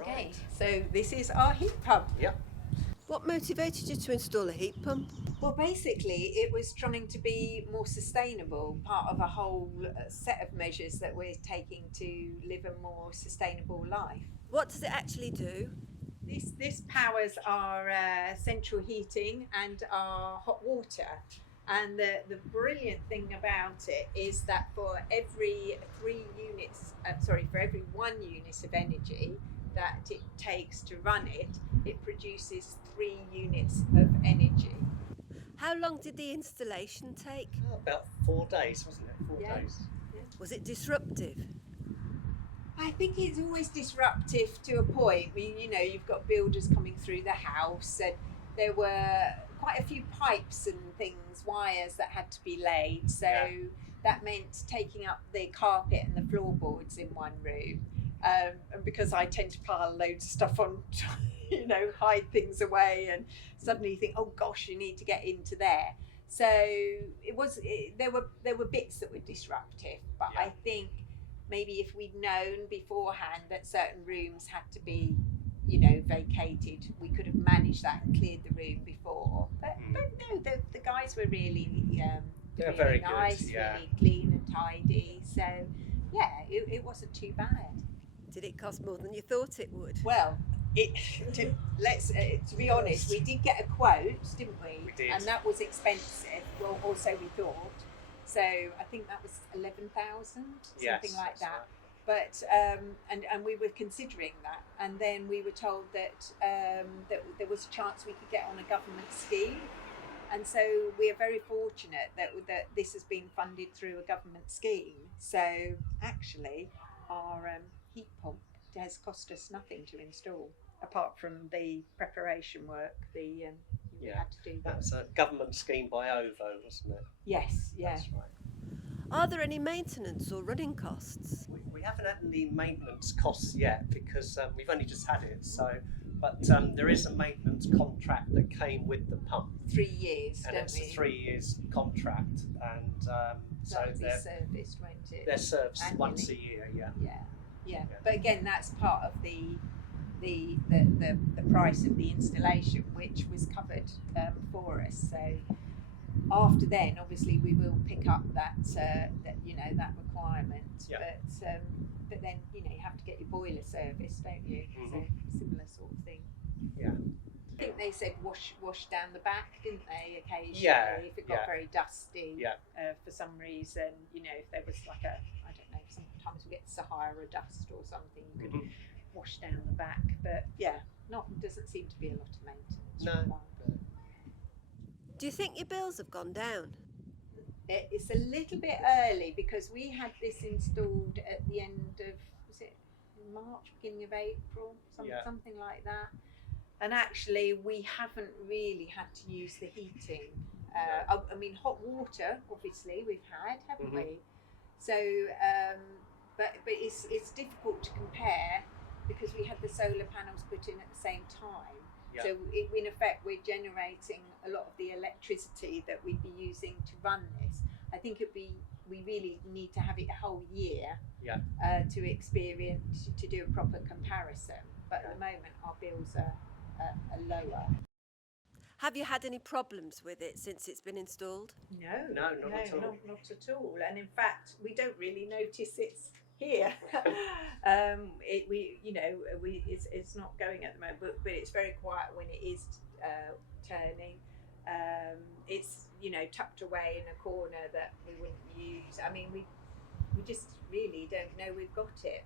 Okay, Right. so this is our heat pump. Yep. What motivated you to install a heat pump? Well, basically, it was trying to be more sustainable, part of a whole set of measures that we're taking to live a more sustainable life. What does it actually do? This powers our central heating and our hot water. And the brilliant thing about it is that for every for every 1 unit of energy that it takes to run it, it produces 3 units of energy. How long did the installation take? About 4 days, wasn't it? 4 Yeah. days. Was it disruptive? I think it's always disruptive to a point. You've got builders coming through the house, and there were quite a few pipes and things, wires that had to be laid. So that meant taking up the carpet and the floorboards in one room. And because I tend to pile loads of stuff on, hide things away, and suddenly you think, oh gosh, you need to get into there. So there were bits that were disruptive, but I think maybe if we'd known beforehand that certain rooms had to be, vacated, we could have managed that and cleared the room before. But no, the guys were really, They're really very nice, good, yeah. really clean and tidy. So yeah, it wasn't too bad. Did it cost more than you thought it would? Well, to be honest, we did get a quote, didn't we? We did. And that was expensive. Well, also we thought. So I think that was 11,000, something like that. Right. But and we were considering that, and then we were told that that there was a chance we could get on a government scheme, and so we are very fortunate that this has been funded through a government scheme. So actually, our heat pump has cost us nothing to install, apart from the preparation work. We had to do that. That's a government scheme by OVO, wasn't it? Yes, yeah. That's right. Are there any maintenance or running costs? We haven't had any maintenance costs yet because we've only just had it. But there is a maintenance contract that came with the pump. 3 years, And don't it's we? a 3 years contract, and so That would be they're serviced, won't it? serviced Annually. once a year. Yeah. Yeah. But again, that's part of the price of the installation, which was covered for us. So after then, obviously, we will pick up that requirement. Yeah. But then you have to get your boiler serviced, don't you? So similar sort of thing. Yeah. I think they said wash down the back, didn't they? Occasionally, Yeah, if it got very dusty. Yeah. For some reason, if there was like I don't know, sometimes we get Sahara dust or something, you could wash down the back. But yeah, doesn't seem to be a lot of maintenance. No. required. Do you think your bills have gone down? It's a little bit early because we had this installed at the end of, was it March, beginning of April, something like that. And actually, we haven't really had to use the heating. I mean, hot water, obviously, we've had, haven't we? So, but it's difficult to compare because we had the solar panels put in at the same time. Yeah. So, in effect, we're generating a lot of the electricity that we'd be using to run this. I think we really need to have it a whole year to experience, to do a proper comparison. But at the moment, our bills are lower. Have you had any problems with it since it's been installed? No, not at all. Not at all. And in fact, we don't really notice it's here. It's not going at the moment, but it's very quiet when it is turning. It's tucked away in a corner that we wouldn't use. I mean, we just really don't know we've got it.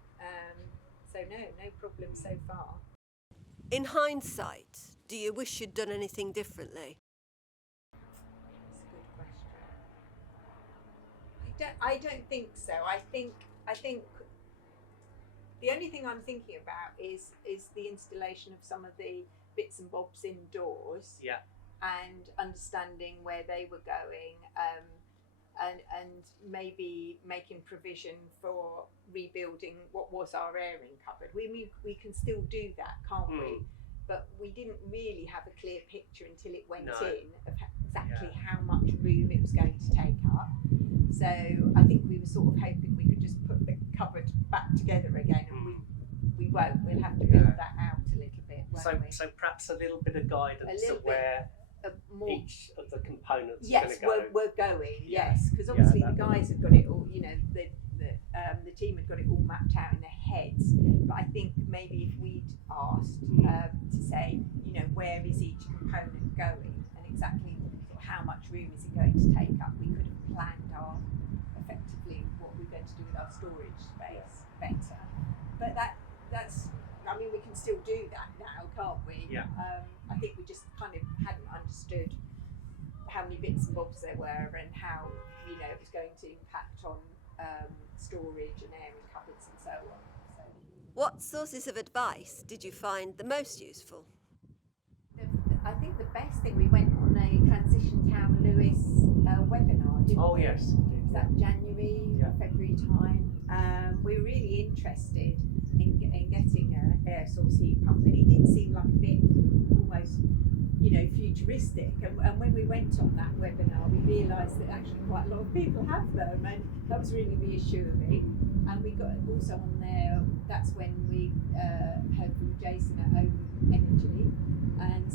So no problem so far. In hindsight, do you wish you'd done anything differently? That's a good question. I don't think so. I think the only thing I'm thinking about is the installation of some of the bits and bobs indoors. Yeah. And understanding where they were going, and maybe making provision for rebuilding what was our airing cupboard. We can still do that, can't we? But we didn't really have a clear picture until it went in of exactly how much room it was going to take up. So I think we were sort of hoping we could just put the cupboard back together again, and we won't. We'll have to build that out a little bit, won't we? So perhaps a little bit of guidance of where each of the components are going to go. Yes, we're going. Yes, because obviously the guys have got it all. You know, the team had got it all mapped out in their heads. But I think maybe if we'd asked to say, you know, where is each component going and exactly how much room is it going to take up, we could have planned effectively what we're going to do with our storage space better. But that's. I mean, we can still do that now, can't we? Yeah. I think we just kind of hadn't understood how many bits and bobs there were and how, you know, it was going to impact on storage and airing cupboards and so on. So, What sources of advice did you find the most useful? I think the best thing, we went on a Transition Town Lewis webinar, didn't we? Oh, yes. Was that January, February time? We were really interested in getting an air source heat pump, and it did seem like a bit almost, you know, futuristic. And when we went on that webinar, we realised that actually quite a lot of people have them, and that was really reassuring. And we got also on there. That's when we heard from Jason at Own Energy, and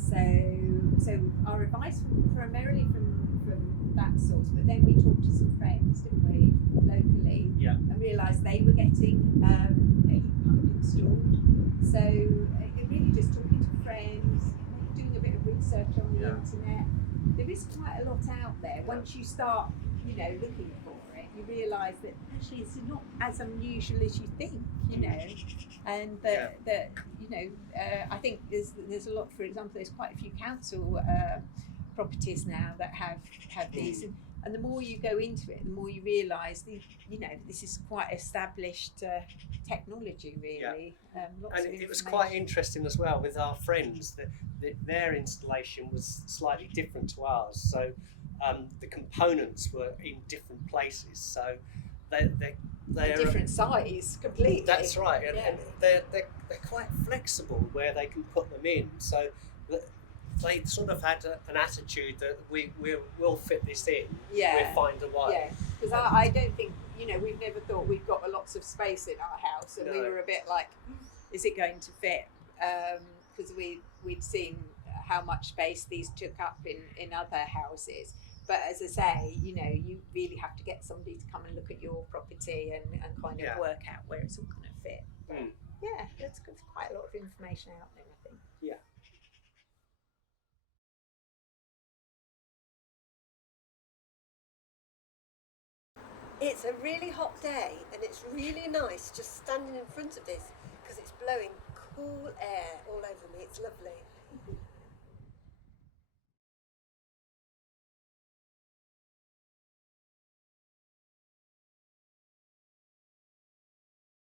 so our advice primarily from that source. But then we talked to some friends, didn't we, locally, and realised they were getting a heat pump installed. So it really just talking to friends, doing a bit of research on the internet. There is quite a lot out there. Once you start, you know, looking for it, you realise that actually it's not as unusual as you think, you know, and that you know, I think there's a lot. For example, there's quite a few council properties now that have these, and the more you go into it, the more you realise, you know, this is quite established technology, really. And it was quite interesting as well with our friends that their installation was slightly different to ours. So the components were in different places. So they're different size completely. That's right, and they're quite flexible where they can put them in. So they sort of had an attitude that we'll fit this in. We'll find a way. Yeah, because I don't think, you know, we've never thought we've got lots of space in our house, and we were a bit like, is it going to fit? Because we'd seen how much space these took up in other houses. But as I say, you know, you really have to get somebody to come and look at your property and kind of work out where it's all going to fit. Yeah, there's quite a lot of information out there, I think. Yeah. It's a really hot day and it's really nice just standing in front of this because it's blowing cool air all over me. It's lovely.